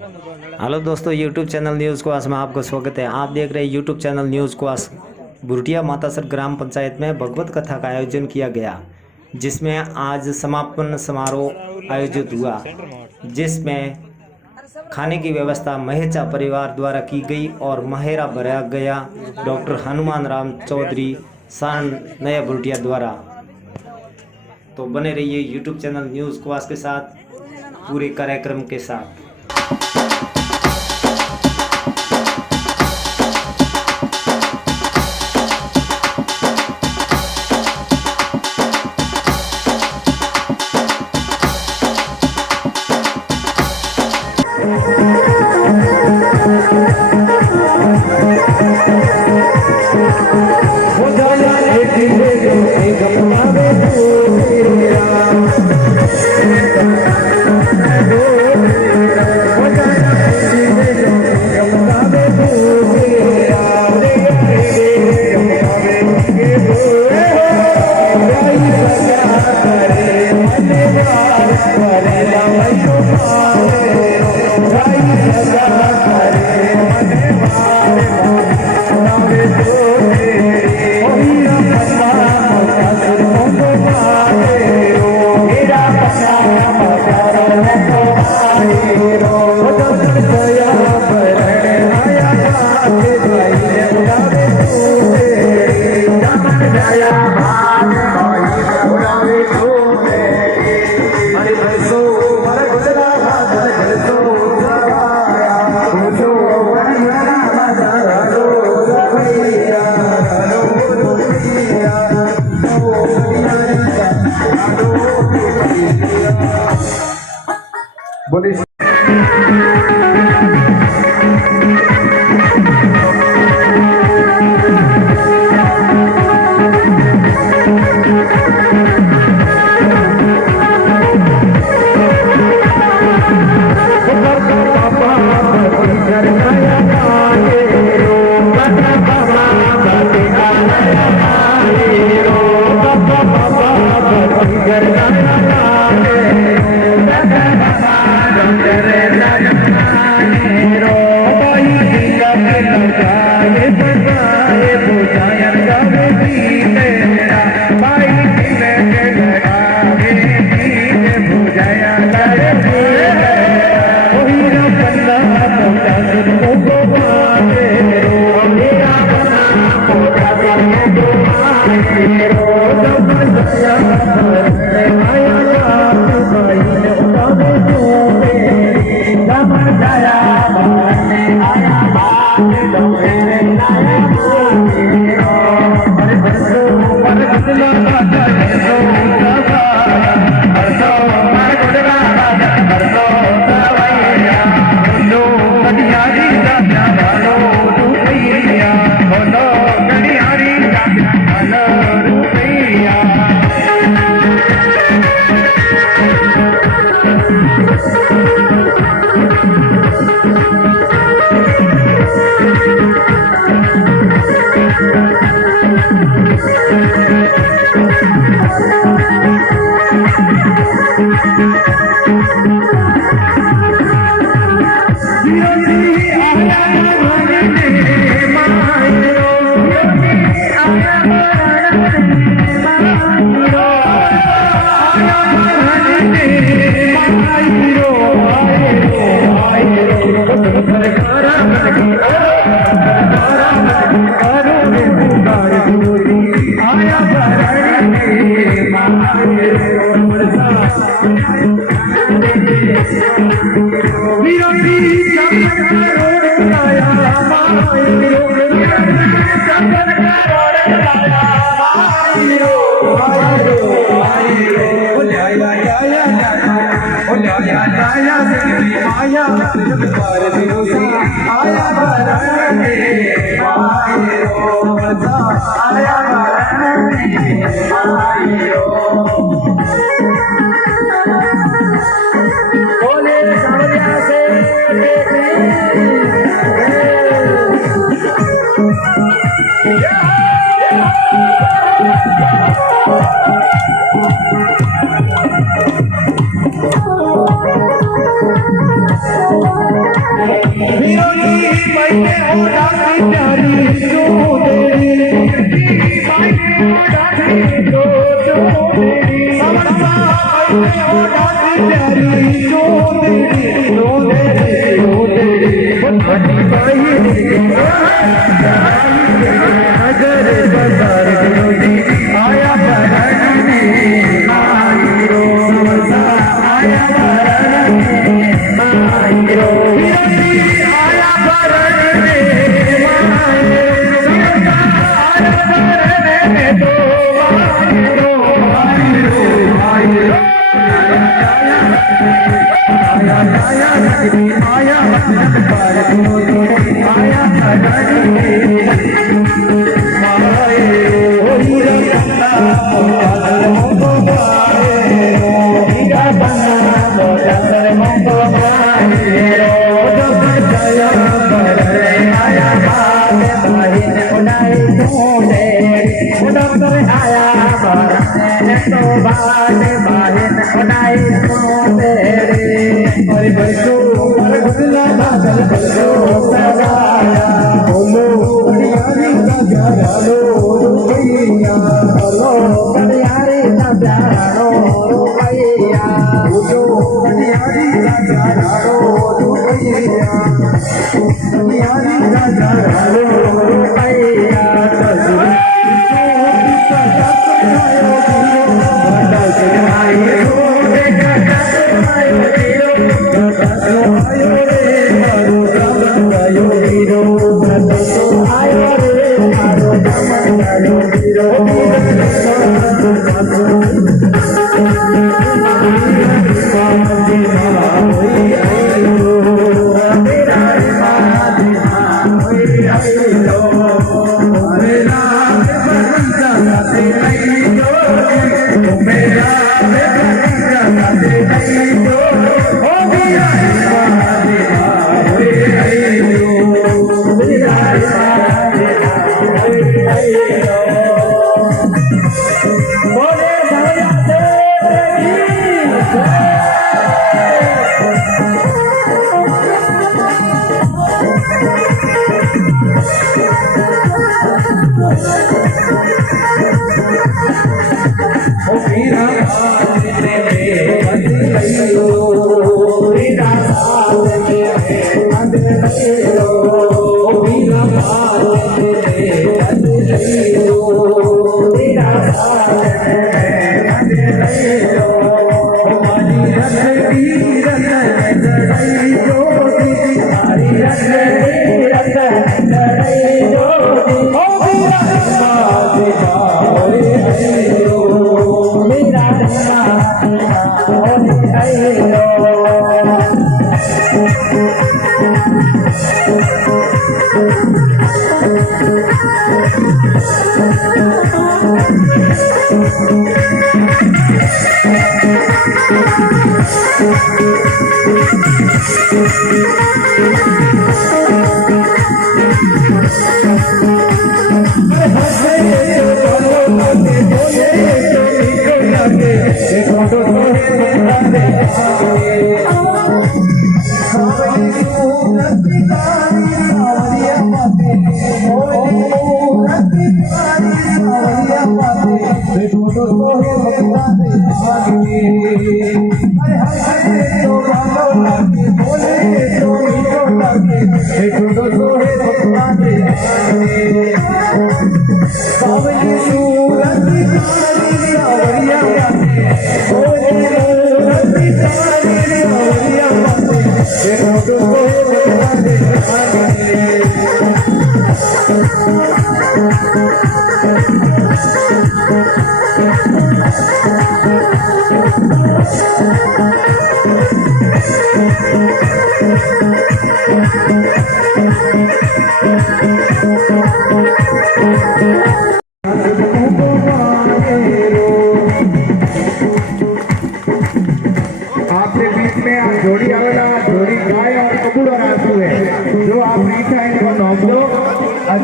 Hello दोस्तों, YouTube channel news cos में आपका स्वागत है। आप देख रहे हैं यूट्यूब चैनल न्यूज़ क्वास। बुरटिया मातासर ग्राम पंचायत में भगवत कथा का आयोजन किया गया, जिसमें आज समापन समारोह आयोजित हुआ, जिसमें खाने की व्यवस्था महेचा परिवार द्वारा की गई और महेरा भरा गया डॉक्टर हनुमान राम चौधरी सान नया बुरटिया द्वारा। तो बने रहिए यूट्यूब चैनल न्यूज़ क्वास के साथ पूरे कार्यक्रम के साथ।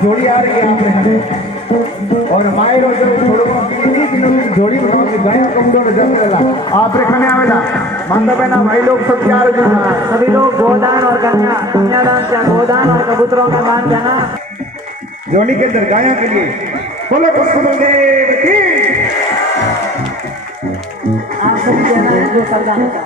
जोड़ी आ रही है और मायरो जो जोड़ी बनाओ कि गाय कमजोर जंगला आप रे खने आवेला माता बहना भाई लोग सब तैयार हो सभी लोग गोदान और कन्या कन्यादान क्या गोदान और कबूतरों का दान देना। जोड़ी के अंदर गाया के लिए बोलो कृष्णदेव की। आप सभी देना है जो सरदार का।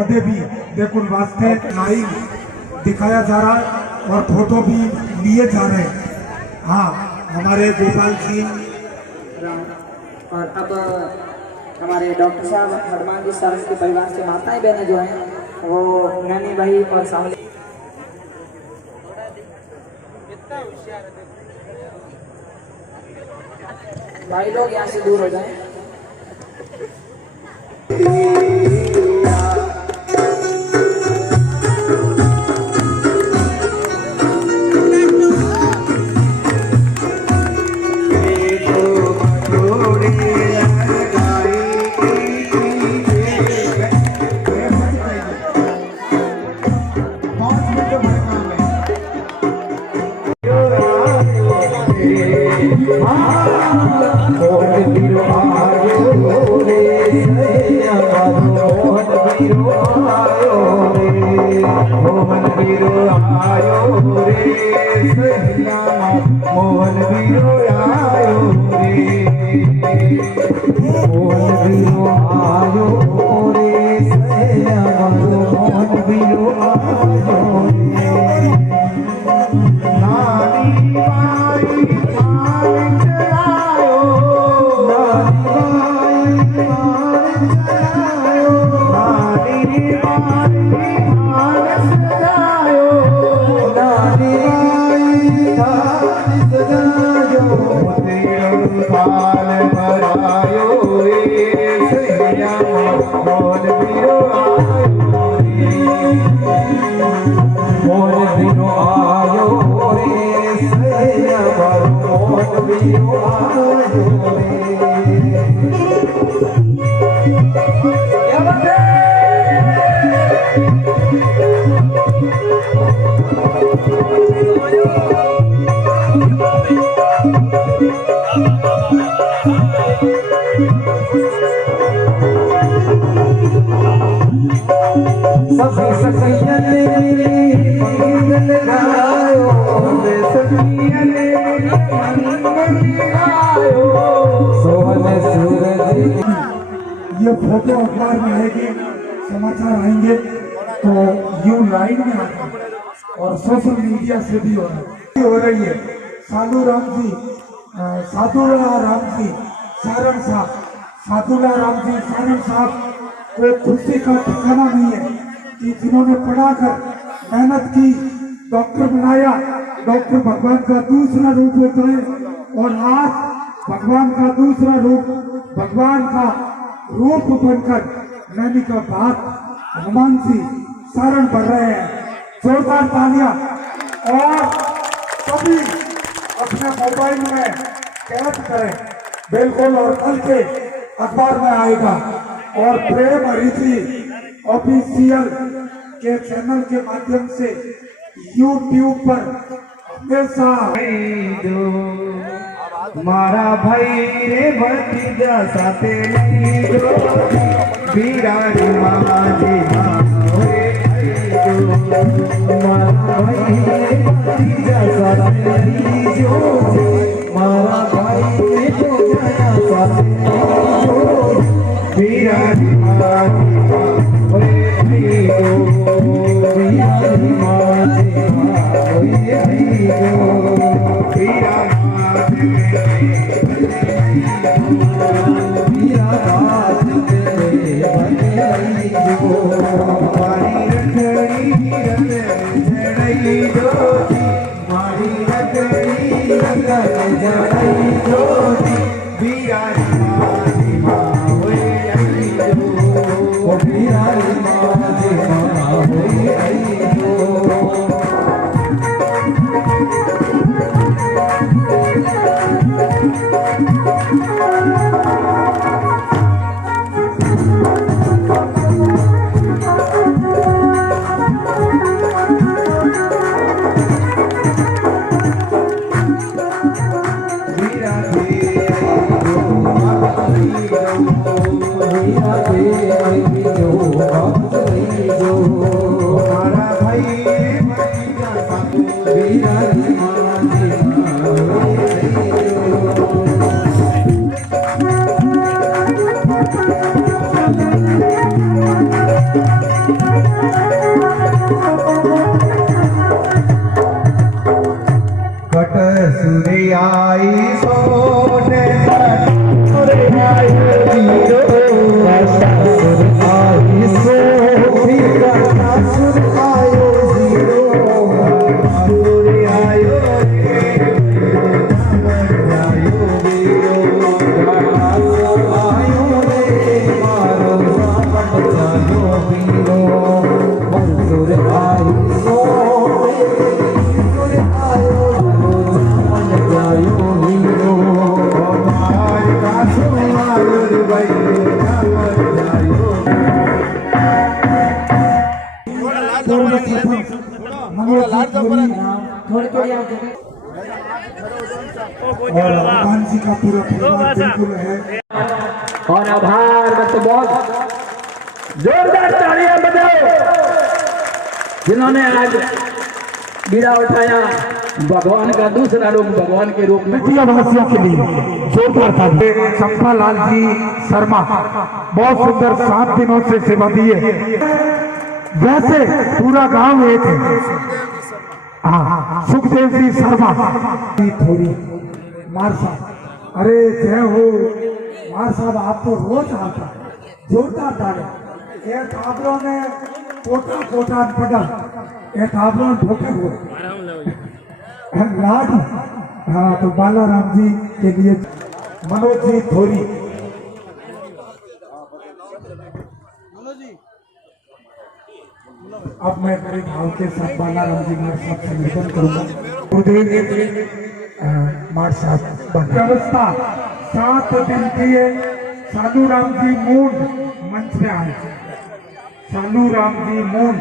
कदे भी देखो वास्ते नाई दिखाया जा रहा है और फोटो भी लिए जा रहे हैं। हाँ, हमारे गोपाल सिंह और अब हमारे डॉक्टर साहब हनुमान जी सारंग के परिवार से माताएं बहनें जो हैं वो नैनी भाई और सावली भाई लोग यहाँ से दूर हो जाएं। मोहन वीरो आयो रे सैया मोहन वीरो आयो रे मोहन वीरो आयो रे सैया मोहन वीरो आयो रे नानी माई मान चलायो नानी माई मान चलायो नानी माई ये फोटो अखबार में आएगी, समाचार आएंगे तो यूं लाइन में आना और सोशल मीडिया से भी हो रही है। साधुला राम जी सारण साहब को खुशी का ठिकाना नहीं है कि जिन्होंने पढ़ाकर मेहनत की, डॉक्टर बनाया। डॉक्टर भगवान का दूसरा रूप होता है और आज भगवान का दूसरा रूप, भगवान का रूप बनकर नैनी का बात हनुमान जी सारण बढ़ रहे हैं। जोरदार तालियां। और सभी अपने मोबाइल में कैद करें बिल्कुल, और कल के अखबार में आएगा। और प्रेम हरिजी ऑफिशियल के चैनल के माध्यम से YouTube पर हमेशा मारा भाई रे भतीजा साथे नहीं जो बिरारी माजी होए जो मारा भाई रे भतीजा साथे नहीं जो मारा भाई रे भतीजा साथे नहीं जो बिरारी माजी होए जो बिरारी माजी होए जो बिरारी आई सोने आई और मानसी का पूरा परिवार बिल्कुल है। और आभार व्यक्त बहुत जोरदार तालियां बजाओ जिन्होंने आज बीड़ा उठाया भगवान का दूसरा रूप भगवान के रूप में। वासियों के लिए जोरदार तालियां। चंपा लाल जी शर्मा बहुत सुंदर 7 दिनों से सेवा दी है। वैसे पूरा गांव एक है। हाँ, सुखदेव जी शर्मा थोड़ी मार साहब, अरे जय हो मार साहब, आप तो रोज आता जोरदार ताले। एक आपलों ने पोटा पोटा पड़ा, एक आपलों ठोके हुए लाड। हाँ, तो बालाराम जी के लिए मनोज जी थोड़ी। अब मैं बड़े भाव के साथ बालाराम जी मार साहब से निवेदन करूंगा। गुरुदेव मार साहब व्यवस्था 7 दिन की है। सालू राम जी मूंड मंच में आए। सालू राम जी मूंड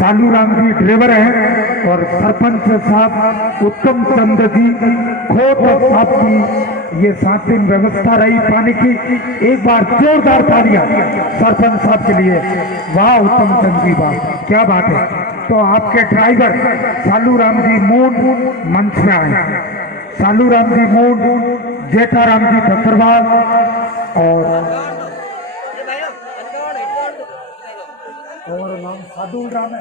सालू राम जी ड्राइवर हैं और सरपंच साहब उत्तम चंद जी खोत साहब की ये 7 दिन व्यवस्था रही पानी की। एक बार जोरदार तालियां सरपंच साहब के लिए। वाह उत्तम चंद जी, वाह क्या बात है। तो आपके ड्राइवर सालू राम जी मूंड मंच में आए। सालू राम जी मूंड, जेठाराम जी बकरवाल और नाम साधुल राम है।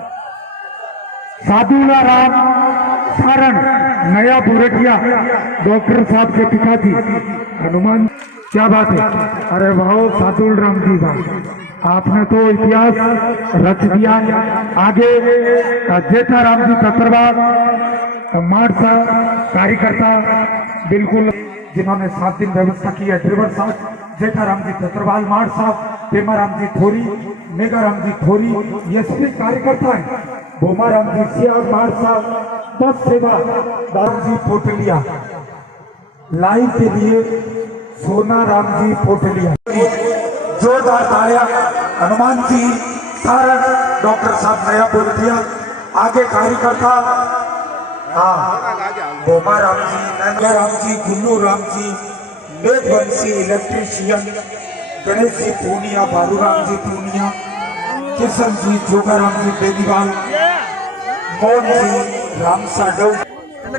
साधुला राम सारण नया बुरटिया डॉक्टर साहब के पिताजी हनुमान। क्या बात है, अरे वाह साधुल राम जी, वाह आपने तो इतिहास रच दिया। आगे जेठाराम जी बकरवाल मारसा कार्यकर्ता बिल्कुल जिन्होंने 7 दिन व्यवस्था की है। ड्राइवर साहब जेठाराम जी बकरवाल मार साहब, पेमाराम जी थोरी, मेघाराम जी थोरी, ये सभी कार्यकर्ता है। भोमाराम जी सियाग मार साहब, बस सेवा दाम जी पोटलिया, लाई के लिए सोना राम जी पोटलिया। जोरदार तालियां हनुमान जी सारण डॉक्टर साहब नया बोल दिया। आगे कार्यकर्ता बोमा राम जी, नंदा राम जी, गुल्लू राम जी, मेघवंशी इलेक्ट्रीशियन, गणेश जी पूनिया, बालू राम जी पूनिया, किशन जी, जोगा राम जी बेदीवाल, मोहन जी राम साडव।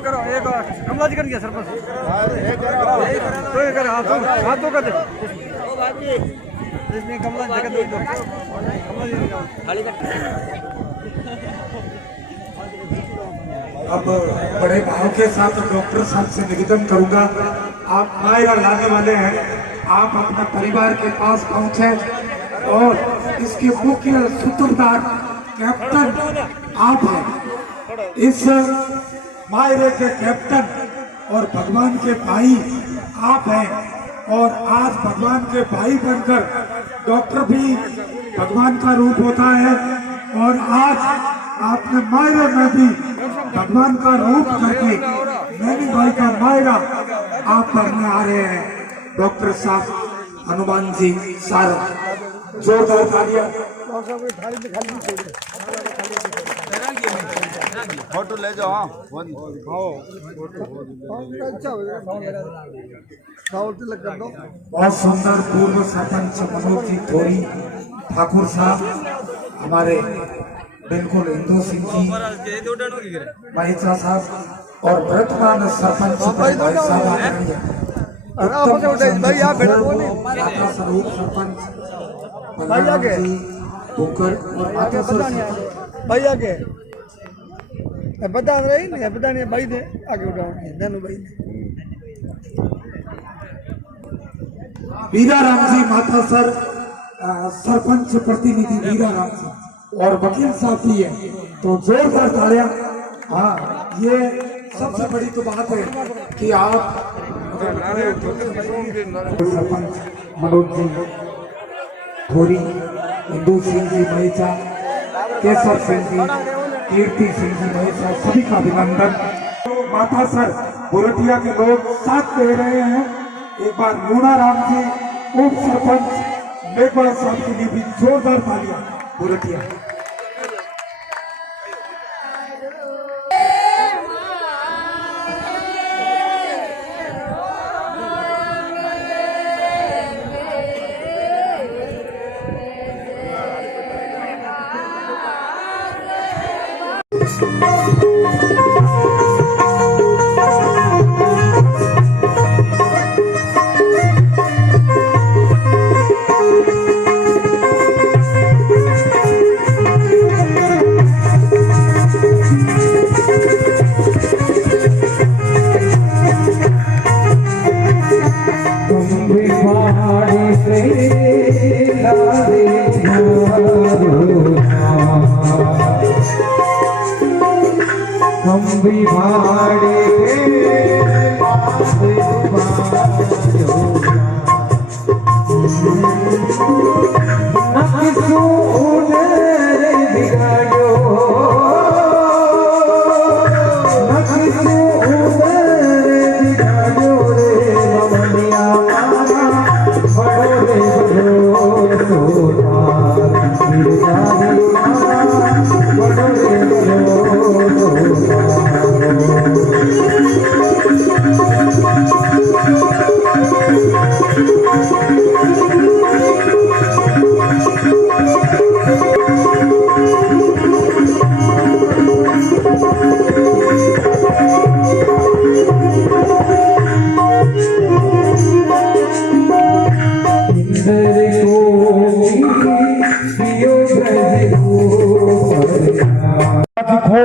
करो एक कमला जी कर दिया सरपंच तो ये कर हाथ तो कर दे इसमें कमला जगह दो कमला जी खाली कर। अब बड़े भाव के साथ डॉक्टर साहब से निवेदन करूंगा, आप मायरा लाने वाले हैं, आप अपने परिवार के पास पहुंचे और इसके मुख्य सूत्रधार कैप्टन आप हैं। इस मायरे के कैप्टन और भगवान के भाई आप हैं और आज भगवान के भाई बनकर डॉक्टर भी भगवान का रूप होता है और आज आपने मायरे में भी भगवान का रूप करके नैनी भाई का मायरा आप करने आ रहे हैं। डॉक्टर साहब हनुमान जी सारा जोरदार तालियां। फोटो ले जाओ। बहुत सुंदर पूर्व सरपंच मनोज जी थोरी ठाकुर साहब, हमारे बिल्कुल हिंदू सिंह जी महिचा साहब और वर्तमान सरपंच भाई साहब स्वरूप सरपंच भाई आगे बता रही नहीं बता नहीं भाई ने आगे उठाओ नानू भाई ने वीरा राम जी माता सर सरपंच प्रतिनिधि वीरा राम जी और वकील साहब भी है, तो जोरदार तालियां। हाँ, ये सबसे बड़ी तो बात है कि आप सरपंच मनोज जी थोरी, हिंदू सिंह जी महिचा, केसर सिंह जी, कीर्ति सिंह जी महिचा, सभी का अभिनंदन। माता सर बुरटिया के लोग साथ दे रहे हैं। एक बार लूणा राम जी उप सरपंच मेघवाल साहब के लिए भी जोरदार तालियां बुरटिया। हम भी भाड़े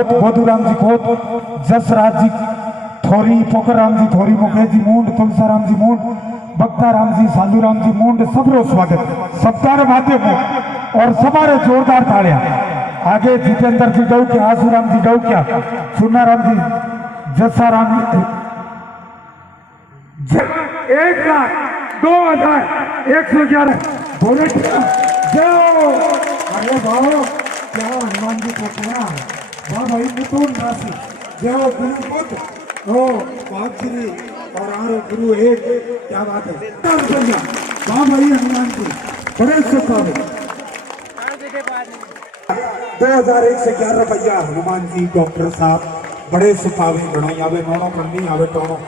खोतराम जी खोत, जसराज जी थोरी, पोखराम जी थोरी, मुकेश जी मूंड, तुलसाराम जी मूंड, भक्ता राम जी, साधु राम जी मूंड, सबरो स्वागत सबतार माध्यम और समारे जोरदार तालियां। आगे जितेंद्र जी डौकिया, आसूराम जी डौकिया, सुनाराम जी, जसाराम 1,02,111 बोले जाओ। अरे भाव क्या हनुमान जी को क्या है भाई मुतुन राशि जय गुरु बुद्ध ओ बादश्री और आरो गुरु एक, क्या बात है भाई हनुमान जी बड़े सुख। 2001 से 11 रुपया हनुमान जी डॉक्टर साहब बड़े सुपावे गणाई आवे नौनो करनी आवे टोनो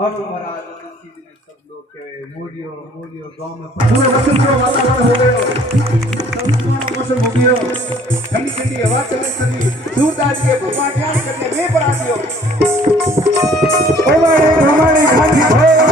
अब महाराज सब लोग के मोडियो मोडियो गांव में पूरे वसंत का वातावरण हो गयो सब मौसम हो गयो ठंडी ठंडी हवा चले सभी दूरदास के भगवान ध्यान करने में पर आ दियो ओ हमारे खाली बादली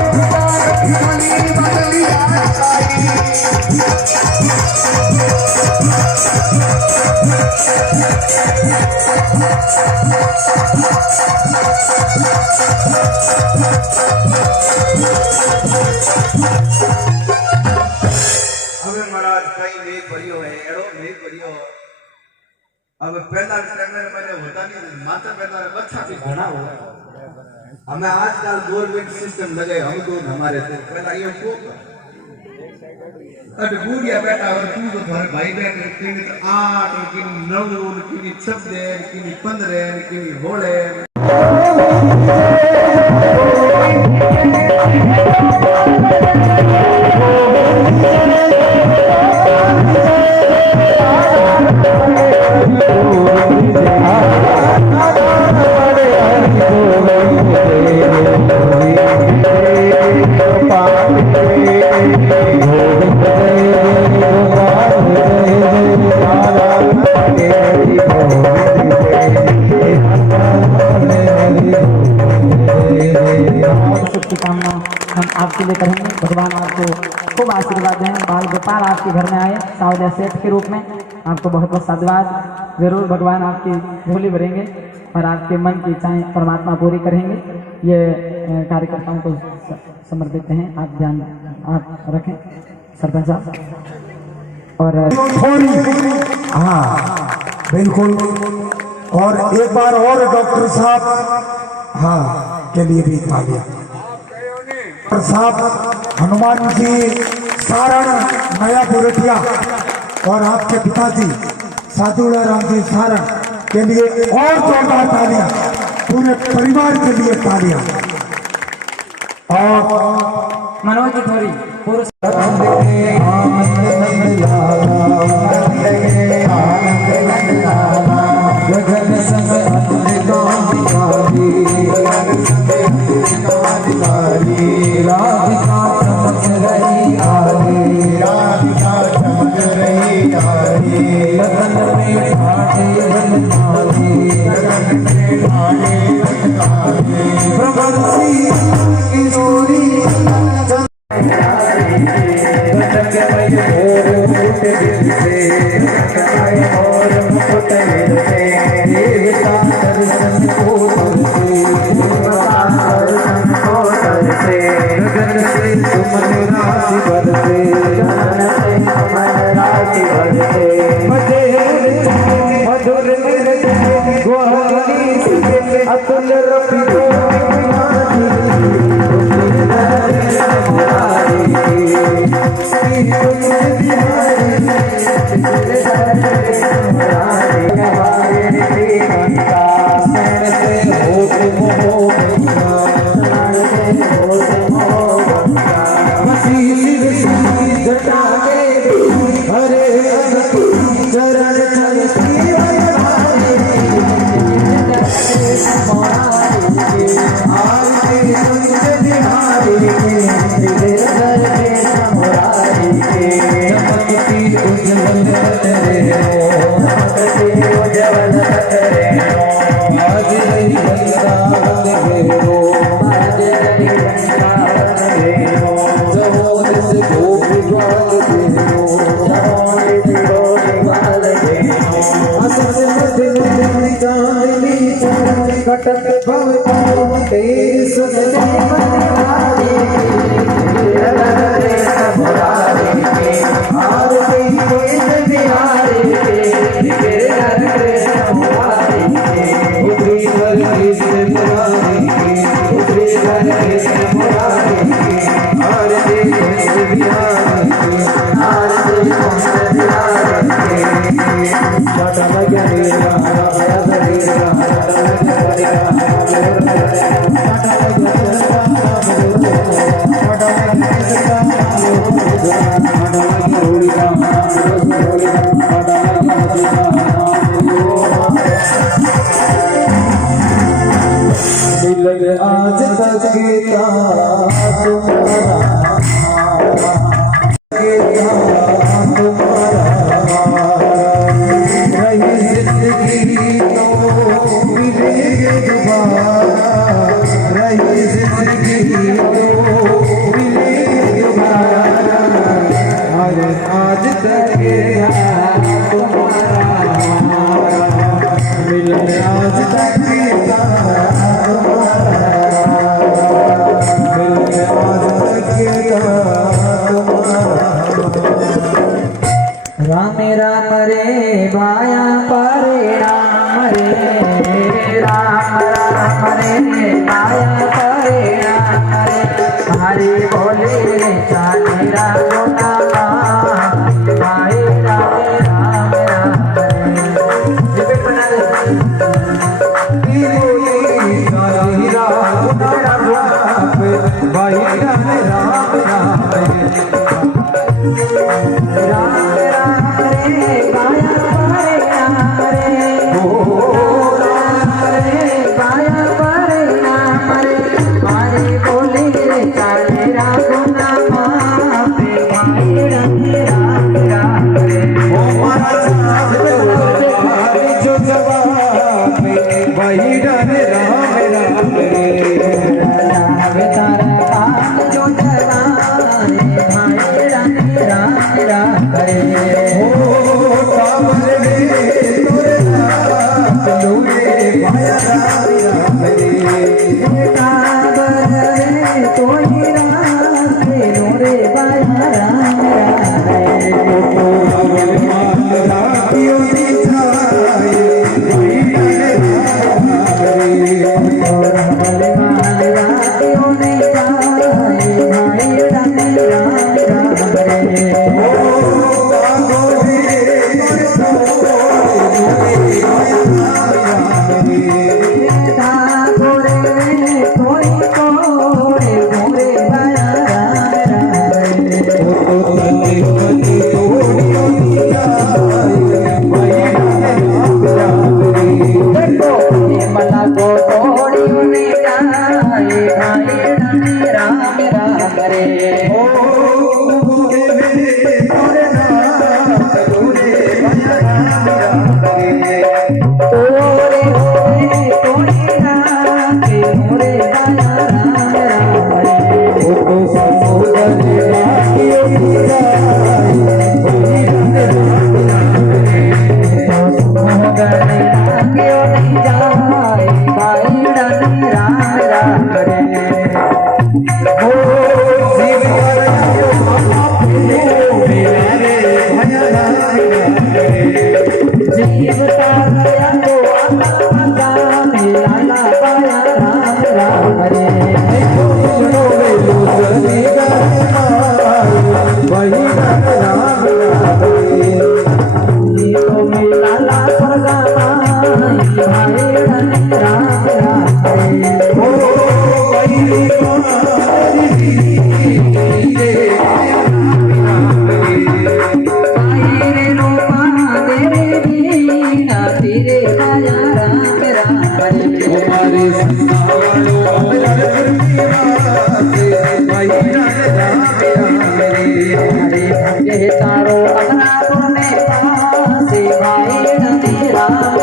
महाराज कई मेघ भरियो है एड़ो मेघ भरियो अब पहला टाइम में मैंने होता नहीं माता पिता ने बच्चा भी घना हो हमें आजकल गवर्नमेंट सिस्टम लगे हम तो हमारे थे पहला ये को अब बूढ़िया बेटा और तू तो घर भाई बहन किनी 8 किनी 9 किनी 16 किनी 15 किनी 16 आपके लिए करेंगे। भगवान आपको खूब आशीर्वाद दें। बाल गोपाल आपके घर में आए सावजा सेठ के रूप में, आपको बहुत बहुत साधुवाद। जरूर भगवान आपकी झोली भरेंगे और आपके मन की इच्छाएं परमात्मा पूरी करेंगे। ये कार्यकर्ताओं को समर्पित हैं, आप ध्यान आप रखें सरपंच साहब। और हाँ बिल्कुल, और एक बार और डॉक्टर साहब हाँ के लिए भी तालियां। डॉक्टर साहब हनुमान जी सारण नया बुरटिया और आपके पिताजी साधुला राम जी सारण के लिए और जोरदार तालियां, पूरे परिवार के लिए तालियां। और मनोज थोड़ी पूर्व हरे उज्जवल पथरेणो आज नहीं वृंदावन भेरो आज नहीं वृंदावन भेरो जहोनिस गोपी ग्वाल भेरो जहोनिस गोपी ग्वाल भेरो असुर मध्य चांदनी चांदनी घटत भव पाव तेरी सुन आज तक गीता रही जिंदगी तो मिलेगी दोबारा रही जिंदगी तो मिलेगी दोबारा अरे आज तक मिले आज तक राम राम रे बाया परे राम रे राम राम रे बाया परे राम रे हरि बोले रे चांदरा गोना भाई राम राम राम रे बना भाई राम राम राम राम राम रे बाया परे राम रे ओ राम रे बाया परे राम रे हरि बोले रे चांदरा गोना भाई राम राम राम रे ओ महाराज जो जवाब भाई राम राम रे तारा काम जो जवान भाई राम राम रे ओ कामर रे तोरे भाया राम रे काबर रे तोही राम रे भाया राम रे काबर माला क्यों दिखाए भाई राम रे काबर माला क्यों दिखाए भाई राम रे तारो अपना पुरने पासे भाई राम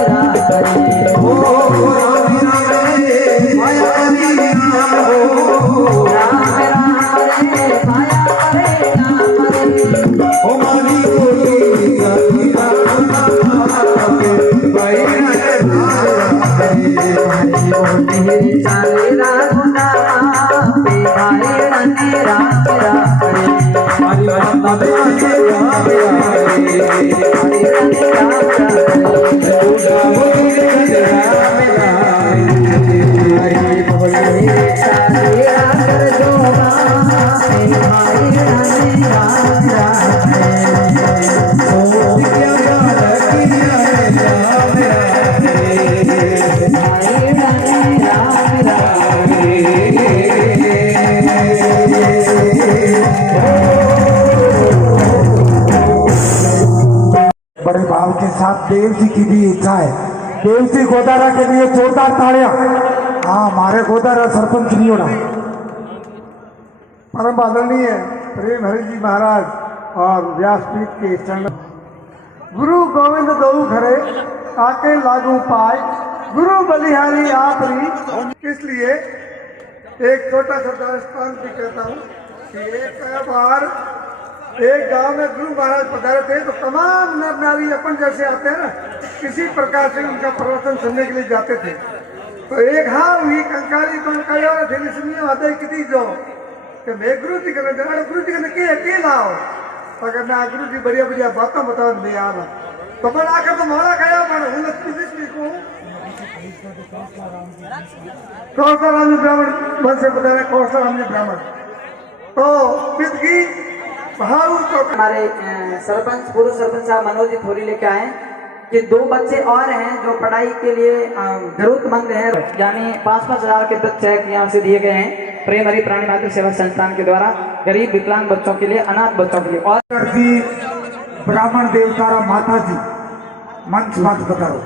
बड़े भाव के साथ देव जी की भी इच्छा है। देव जी गोदारा के लिए जोरदार तालियां। हाँ, हमारे गोदारा सरपंच नहीं होना। परम आदरणीय प्रेम हरि जी महाराज और व्यासपीठ के चरण गुरु गोविंद दऊ खरे आके लागू पाए गुरु बलिहारी आपरी। इसलिए एक छोटा सा दृष्टांत भी कहता हूँ कि एक बार एक गांव में गुरु महाराज पधारे थे तो तमाम नर नारी अपन जैसे आते हैं ना, किसी प्रकार से उनका प्रवचन सुनने के लिए जाते थे। तो एक हाँ हुई कंकाली कंकाली और थैली सुनिए आते कितनी जो कि मैं गुरु जी करने जाना, गुरु जी करने के लाओ अगर मैं गुरु जी बढ़िया बढ़िया बातें बताओ मैं आना तो मैं आकर तो मारा खाया मैंने कौशल राम जी ब्राह्मण मन से बता रहे कौशल राम जी ब्राह्मण तो पितकी भाव तो हमारे सरपंच पूर्व सरपंच साहब मनोज जी थोड़ी लेके आए कि 2 बच्चे और हैं जो पढ़ाई के लिए जरूरतमंद हैं, यानी 5-5 हजार के चेक यहाँ से दिए गए हैं प्रेम हरि प्राणी मातृ सेवा संस्थान के द्वारा गरीब विकलांग बच्चों के लिए, अनाथ बच्चों के लिए। और जी ब्राह्मण देवतारा माता जी मंच मत बताओ।